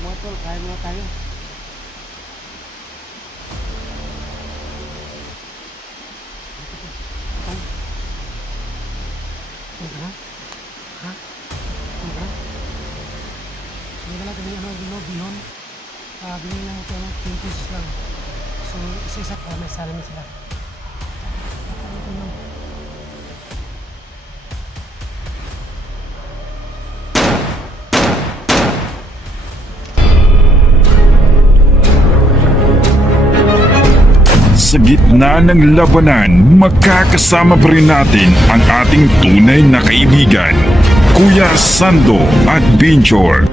Mga tol, kain muna tayo. Ano ka na? Ha? Ano ka na? Hindi ka na kami bihon. Bigyan lang ito 20 pesos lang. So, isa-isa pa, may salamin sila. Ito lang. Sa gitna ng labanan, magkakasama pa rin natin ang ating tunay na kaibigan, Kuya Sando Adventure.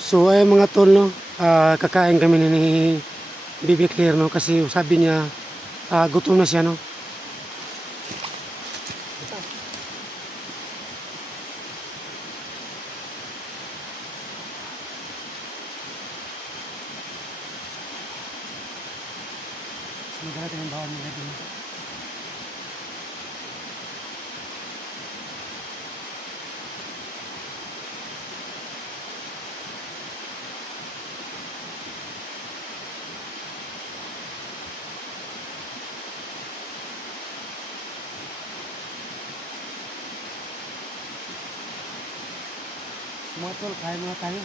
So ay mga tol, no, kakain kami ni Bibi Claire, no, kasi sabi niya gutom na siya, no. So magkala natin ang bawang nila din. Mga tol, kain muna tayo.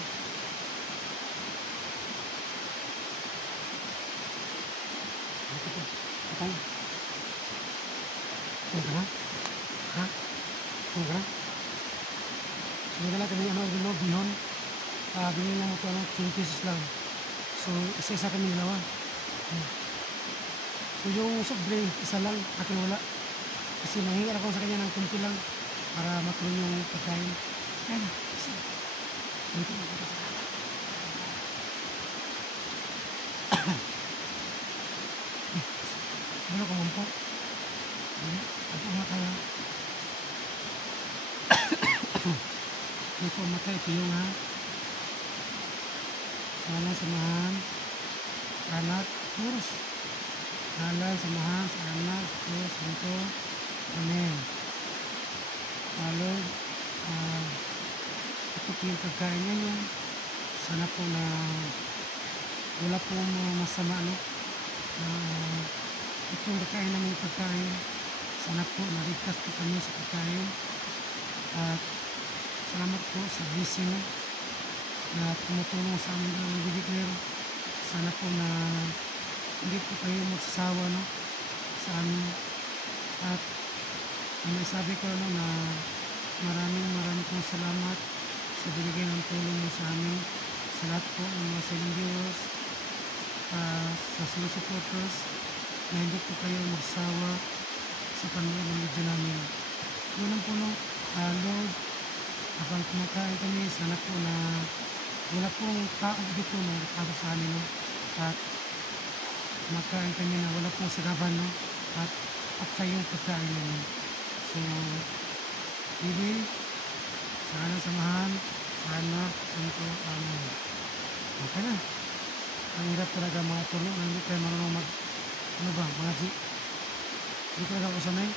Tayo. Ano ka na? Ha? Ano ka na? So, hindi na kami bihon. Bigyan lang ito 20 pesos lang. So, isa-isa kami dalawa. So, yung soft drink, isa lang, akin wala. Kasi nanghingi ako sa kanya ng kunti lang para matuloy yung pagkain. Ayan, isa. Dito na kita. Ano ko mampo? Ako matay. Ako matay, piyong ha. Salah samahan anak terus. Salah samahan anak terus untuk amin. Lalu ito po yung pagkain niya. Sana po na wala pong masama, no? Itong pagkain namin pagkain. Sana po naligtas po kami sa pagkain. At salamat po sa blessing na tumutulong sa amin ng Bibi Claire. Sana po na hindi po kayo magsasawa, no, sa amin. At may sabi ko, no, na maraming pong salamat sa binigay ng tulong mo sa amin, sa lahat po ng mga silent viewers, sa silent supporters, na hindi po kayo magsawa sa panonood ng video namin. Yun po, no, Lord, habang kumakain kami, sana po na wala pong tao dito, no, para sa amin, no, at kumakain kami na wala pong sagaban, no, at sa yung pagkain namin. So, Bibi, sana samahan, sana santo, amin. Okay na. Ang hirap talaga mga tulong, hindi kayo marunong ano ba, mga G. Hindi talaga ako sanay.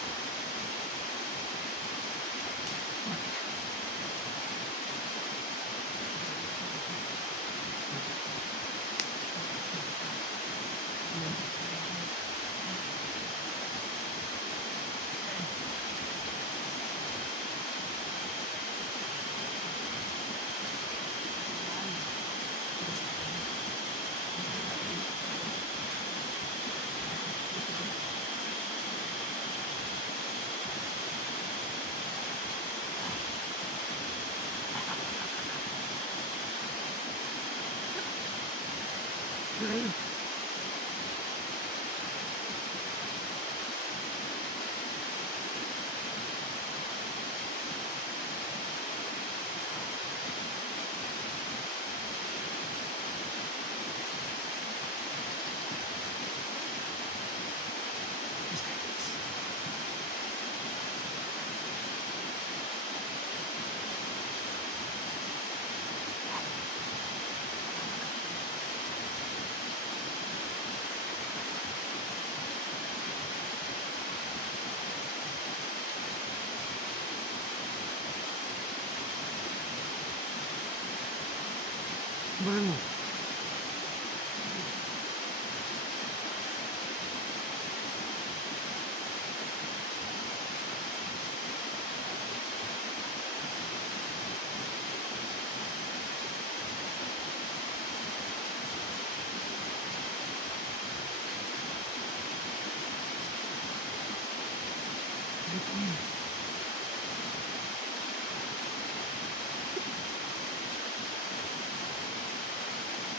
Bahan mo.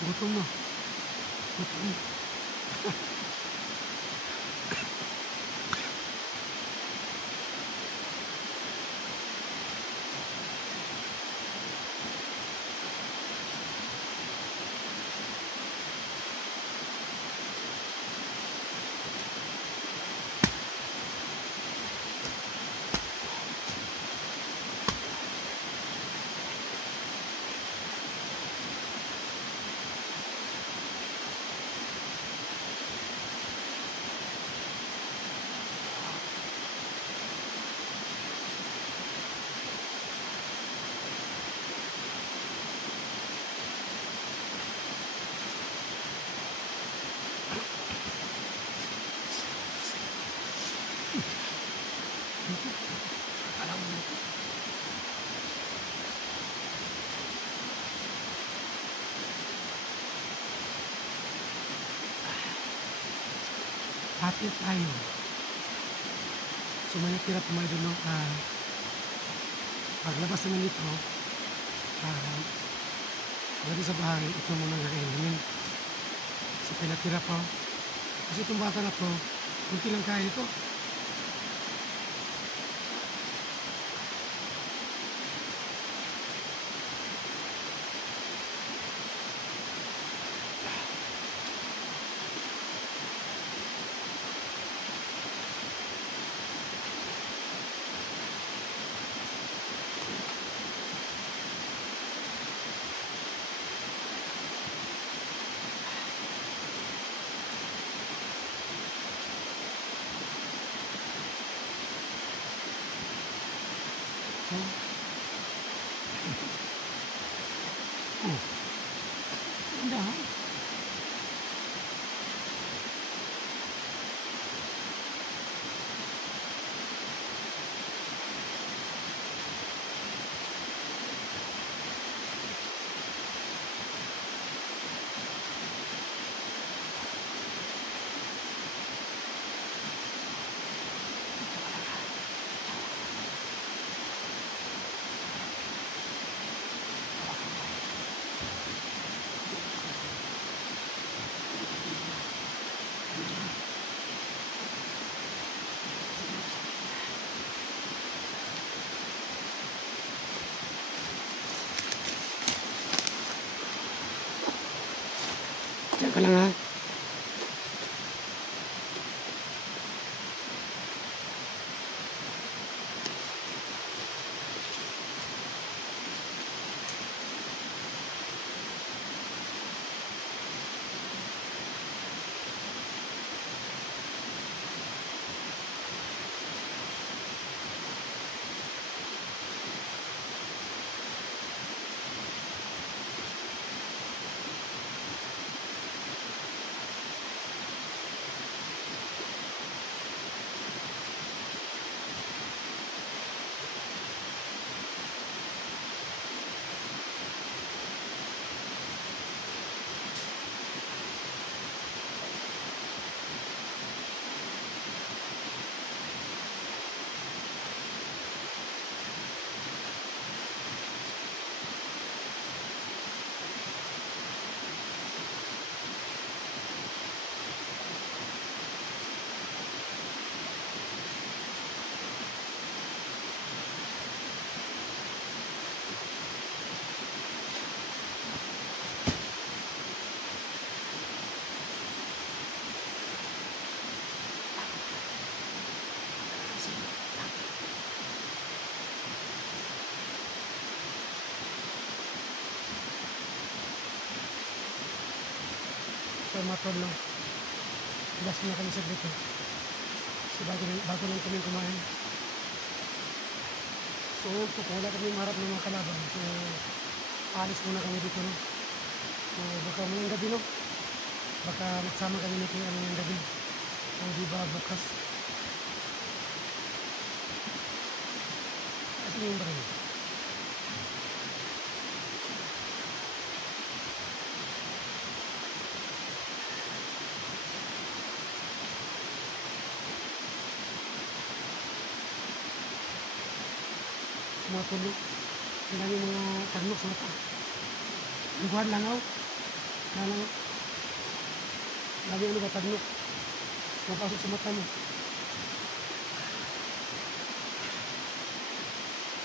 Gutom na. Gutom. Alam mo. Happy tayo. So may natira po mga idol, no? Paglabas namin dito, pagdating sa bahay, ito muna kakainin. So pinatira po. Kasi itong bata na to, kunti lang kaya ito. Oh, ganda ha? Diyan ka lang ha. So matod lang. Last na kami sa dito. So bago lang kami kumain. So wala kami marap ng mga kalaban. So alis muna kami dito. No? So baka ngayong gabi no, baka magsama kami ni Kuya ngayong gabi. O di ba bukas? At yung baril. Mga tulo. Ang dami mga tanok sa mata. Ang buwan langaw. Langaw. Lagi ano ba tanok. Mapasok sa mata mo.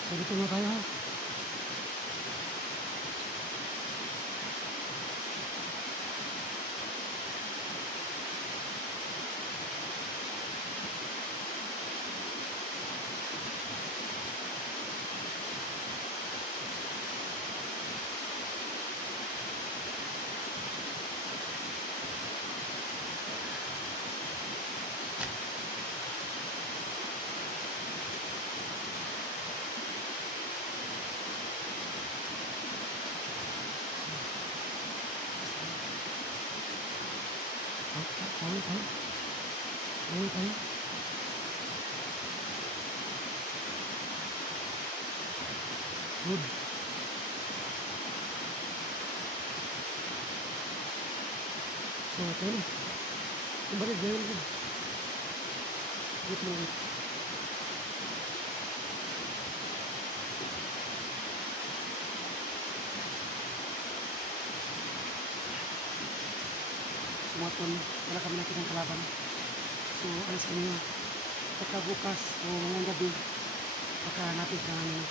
So dito na tayo ha. Tayo tayo. Tayo tayo. Good. So, tayo na. Ang balik, gawin ko. Good mo ulit. Sumatol, wala kami nakita ng kalaban. So, alis kami nga. Pagkabukas o ngayong gabi, baka hanapin ka namin.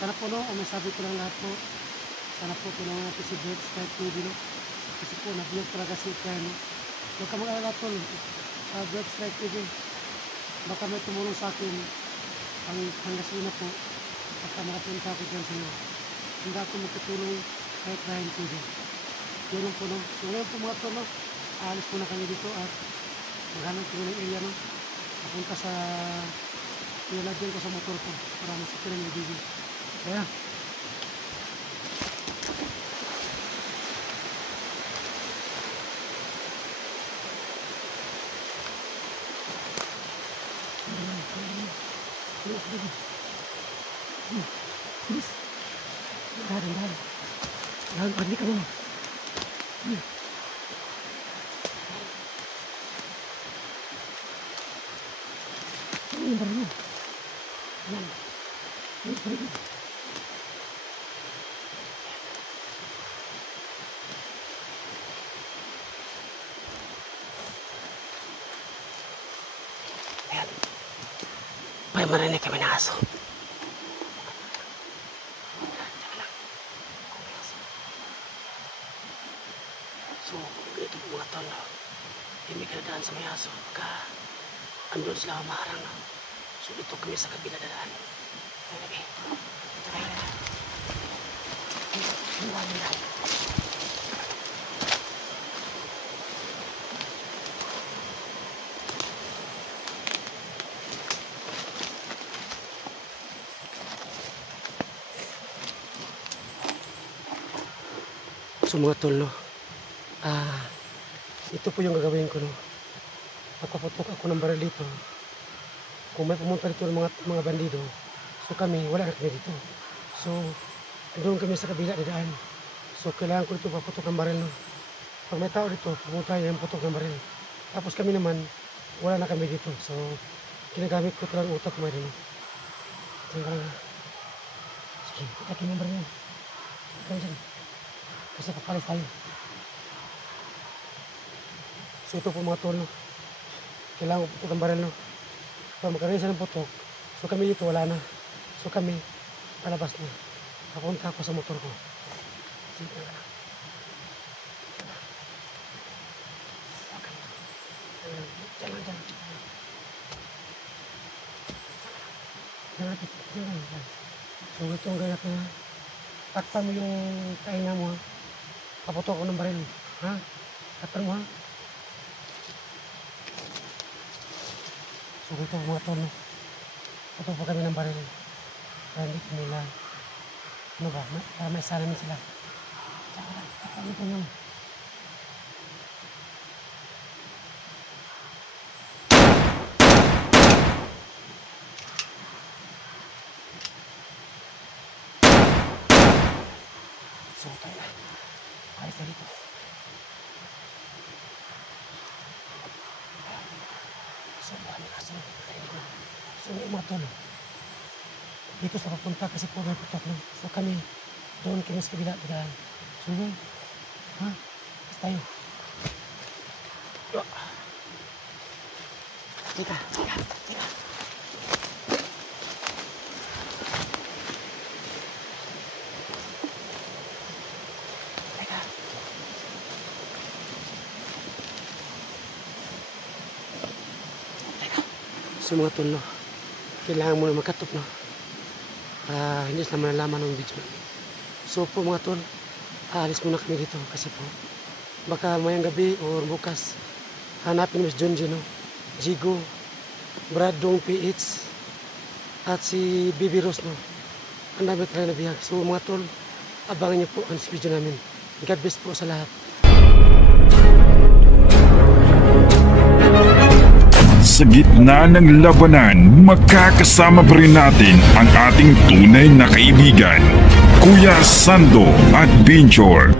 Sana po no, may sabi ko lang lahat po. Sana po tulungan natin si Bird Strike TV no. Kasi po, nag-vlog talaga si Kaya no. Huwag ka mag-alala tol, Bird Strike TV. Baka may tumulong sa akin ang gasolina po. Baka makapunta ako dyan sa iyo. Hindi ako magtutulong kahit Ryan TV. Yun lang po no. So ngayon po mga tol no, aalis po na kami dito at maghanap po ng area no. Papunta sa ilalagyan ko sa motor ko para masikirin yung video. Kaya bilis. Dahan. Dahan, pandi ka muna. Ano yung baril mo? Ayan. Ano yung baril mo? Ayan. May marinig kami ng aso. So, ganito po mga tol, hindi ka nadaan sa may aso. Pagka andun sila humaharang. So, dito kami sa kabila dadaan. Ayun, okay. Dito kayo na. Ang dami lang. So, mga tol, no? Ito po yung gagawin ko no. Magpaputok ako ng baril dito. Kung may pumunta dito ng mga bandido, so kami, wala na kami dito. So, doon kami sa kabila daan. So, kailangan ko dito paputok ng baril no. Pag may tao dito, pumunta yung putok ng baril. Tapos kami naman, wala na kami dito. So, ginagamit ko talagang utak ko mayroon no. Tanggal na. Sige, itakin yung baril mo. Ikaw dyan. Kasi papalis tayo. So ito po mga tol, no? Kailangan ko putok ang baril no. Pag magkaroon siya ng putok, so kami dito wala na. So kami, palabas na. Papunta ako sa motor ko. Sige na. Okay. Diyan. So ito ang gaya ko. Takpan mo yung kaina mo ha. Paputok ako ng baril. Ha? Takpan mo ha. So ito mga tol, no? Putok pa kami ng baril. Para hindi nila, ano ba, para may salamin sila. Ano ko lang. So, tayo na. Ayos na dito. So, dami kasi. So, may mga tol. Dito sa papunta kasi po may putok no. So, kami doon kami sa kabila. So, ha? Basta tayo. Teka. So mga tol, no, kailangan mo na magkatop, no, para hindi sila malalaman ng video. So po mga tol, aalis muna kami dito kasi po baka mayang gabi o bukas hanapin mo si Junji, no, Jigo, Bradong PH at si Bibi Rose, no. Ang dami tayo nabihag. So mga tol, abangan niyo po ang video namin. God bless po sa lahat. Sa gitna ng labanan, makakasama pa rin natin ang ating tunay na kaibigan, Kuya Sando at Binchor.